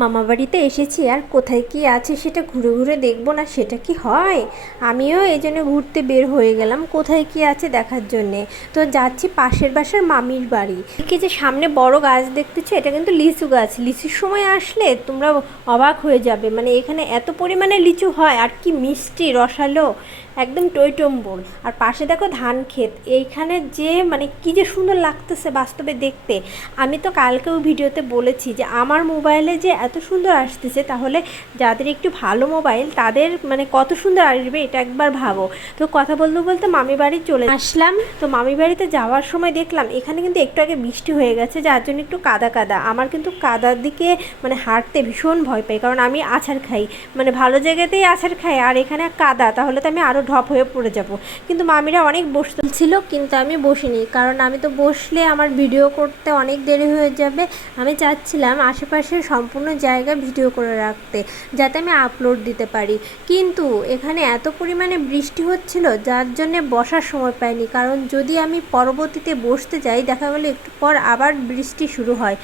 মামা বাড়িতে এসেছি, আর কোথায় কি আছে সেটা ঘুরে ঘুরে দেখব না, সেটা কি হয়? আমিও এই জন্য ঘুরতে বের হয়ে গেলাম, কোথায় কি আছে দেখার জন্যে। তো যাচ্ছি পাশের বাসার মামির বাড়ি। কি যে সামনে বড় গাছ দেখতেছো, এটা কিন্তু লিচু গাছ। লিচুর সময় আসলে তোমরা অবাক হয়ে যাবে মানে এখানে এত পরিমাণে লিচু হয়, আর কি মিষ্টি, রসালো, একদম টইটম্বর। আর পাশে দেখো ধান ক্ষেত, এইখানে যে মানে কি যে সুন্দর লাগতেছে বাস্তবে দেখতে। আমি তো কালকেও ভিডিওতে বলেছি যে আমার মোবাইলে যে এত সুন্দর আসতেছে, তাহলে যাদের একটু ভালো মোবাইল তাদের মানে কত সুন্দর আসবে এটা একবার ভাবো। তো কথা বলতে বলতে মামি বাড়ি চলে আসলাম। তো মামি বাড়িতে যাওয়ার সময় দেখলাম, এখানে কিন্তু একটু আগে বৃষ্টি হয়ে গেছে, যার জন্য একটু কাদা কাদা। আমার কিন্তু কাদার দিকে মানে হাঁটতে ভীষণ ভয় পাই, কারণ আমি আছাড় খাই। মানে ভালো জায়গাতেই আছাড় খাই, আর এখানে কাদা, তাহলে তো আমি আরও ঢপ হয়ে পড়ে যাব। কিন্তু মামিরা অনেক বসতে। ছিল কিন্তু আমি বসিনি, কারণ আমি তো বসলে আমার ভিডিও করতে অনেক দেরি হয়ে যাবে। আমি চাচ্ছিলাম আশেপাশের সম্পূর্ণ জায়গা ভিডিও করে রাখতে, যাতে আমি আপলোড দিতে পারি। কিন্তু এখানে এত পরিমাণে বৃষ্টি হচ্ছিল, যার জন্যে বসার সময় পাইনি। কারণ যদি আমি পরবর্তীতে বসতে যাই, দেখা গেলো একটু পর আবার বৃষ্টি শুরু হয়।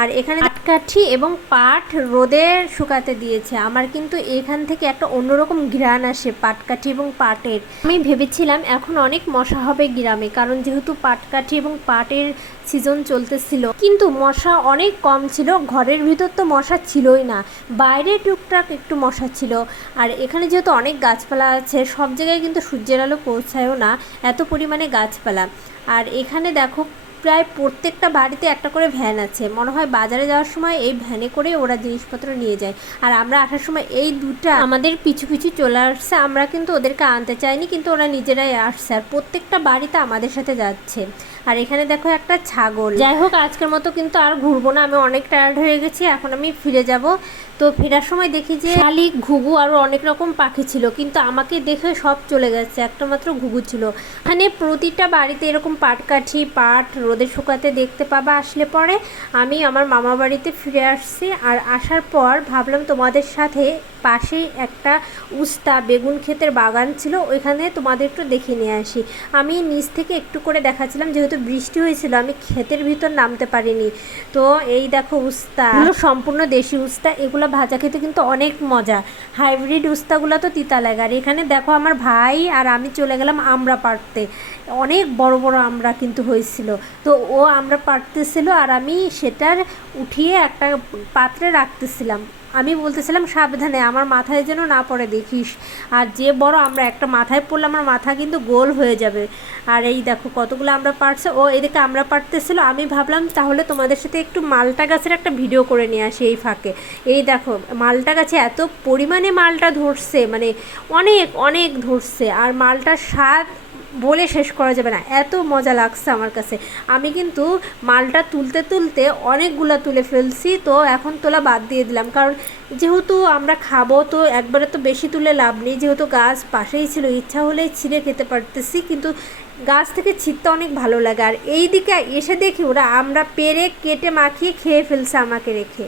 আর এখানে কাঠি এবং পাট রোদে শুকাতে দিয়েছে। আমার কিন্তু এখান থেকে একটা অন্যরকম ঘ্রাণ আসে পাটকাঠি এবং পাটের। আমি ভেবেছিলাম এখন অনেক মশা হবে গ্রামে, কারণ যেহেতু পাটকাঠি এবং পাটের সিজন চলতেছিল। কিন্তু মশা অনেক কম ছিল, ঘরের ভিতর তো মশা ছিলই না। বাইরে টুকটাক একটু মশা ছিল। আর এখানে যেহেতু অনেক গাছপালা আছে, সব জায়গায় কিন্তু সূর্যের আলো পৌঁছায়ও না এত পরিমাণে গাছপালা। আর এখানে দেখো প্রায় প্রত্যেকটা বাড়িতে একটা করে ভ্যান আছে। মনে হয় বাজারে যাওয়ার সময় এই ভ্যানে করে ওরা জিনিসপত্র নিয়ে যায়। আর আমরা আসার সময় এই দুটা আমাদের পিছু পিছু চলে আসছে। আমরা কিন্তু ওদেরকে আনতে চাইনি, কিন্তু ওরা নিজেরাই আসছে। আর প্রত্যেকটা বাড়িতে আমাদের সাথে যাচ্ছে। আর এখানে দেখো একটা ছাগল। যাই হোক, আজকের মতো কিন্তু আর ঘুরবো না। আমি অনেক টায়ার্ড হয়ে গেছি। এখন আমি ফিরে যাব। তো ফেরার সময় দেখি যে শালিক ঘুঘু আরও অনেক রকম পাখি ছিল। কিন্তু আমাকে দেখে সব চলে গেছে। একটা মাত্র ঘুঘু ছিল। এখানে প্রতিটা বাড়িতে এরকম পাটকাঠি, পাট, রোদে শুকাতে দেখতে পাবা আসলে পরে আমি আমার মামা বাড়িতে ফিরে আসছি। আর আসার পর ভাবলাম তোমাদের সাথে পাশেই একটা উস্তা বেগুন ক্ষেতের বাগান ছিল ওইখানে তোমাদের একটু দেখে নিয়ে আসি। আমি নিচ থেকে একটু করে দেখাচ্ছিলাম যেহেতু বৃষ্টি হয়েছিল আমি ক্ষেতের ভিতর নামতে পারিনি। তো এই দেখো উস্তা সম্পূর্ণ দেশি উস্তা এগুলো ভাজা খেতে কিন্তু অনেক মজা। হাইব্রিড উস্তাগুলো তো তিতা লাগে। আর এখানে দেখো আমার ভাই আর আমি চলে গেলাম আমরা পাড়তে। অনেক বড় বড় আমরা কিন্তু হয়েছিল। তো ও আমরা পাড়তেছিল আর আমি সেটার উঠিয়ে একটা পাত্রে রাখতেছিলাম। আমি বলতেছিলাম, সাবধানে, আমার মাথায় যেন না পড়ে দেখিস। আর যে বড় আমরা একটা মাথায় পড়লে আমার মাথা কিন্তু গোল হয়ে যাবে। আর এই দেখো কতগুলো আমরা পারছে। ও এদিকে আমরা পারতেছিল, আমি ভাবলাম তাহলে তোমাদের সাথে একটু মালটা গাছের একটা ভিডিও করে নিয়ে আসি এই ফাঁকে। এই দেখো, মালটা গাছে এত পরিমাণে মালটা ধরছে মানে অনেক অনেক ধরছে। আর মালটার স্বাদ বলে শেষ করা যাবে না। এত মজা লাগছে আমার কাছে। আমি কিন্তু মালটা তুলতে তুলতে অনেকগুলো তুলে ফেলছি, তো এখন তোলা বাদ দিয়ে দিলাম। কারণ যেহেতু আমরা খাব, তো একবারে তো বেশি তুলে লাভ নেই। যেহেতু গাছ পাশেই ছিল, ইচ্ছা হলে ছিঁড়ে খেতে পারতেছি, কিন্তু গাছ থেকে ছিঁড়তে অনেক ভালো লাগে। আর এই দিকে এসে দেখি ওরা আমরা পেরে কেটে মাখিয়ে খেয়ে ফেলছে আমাকে রেখে।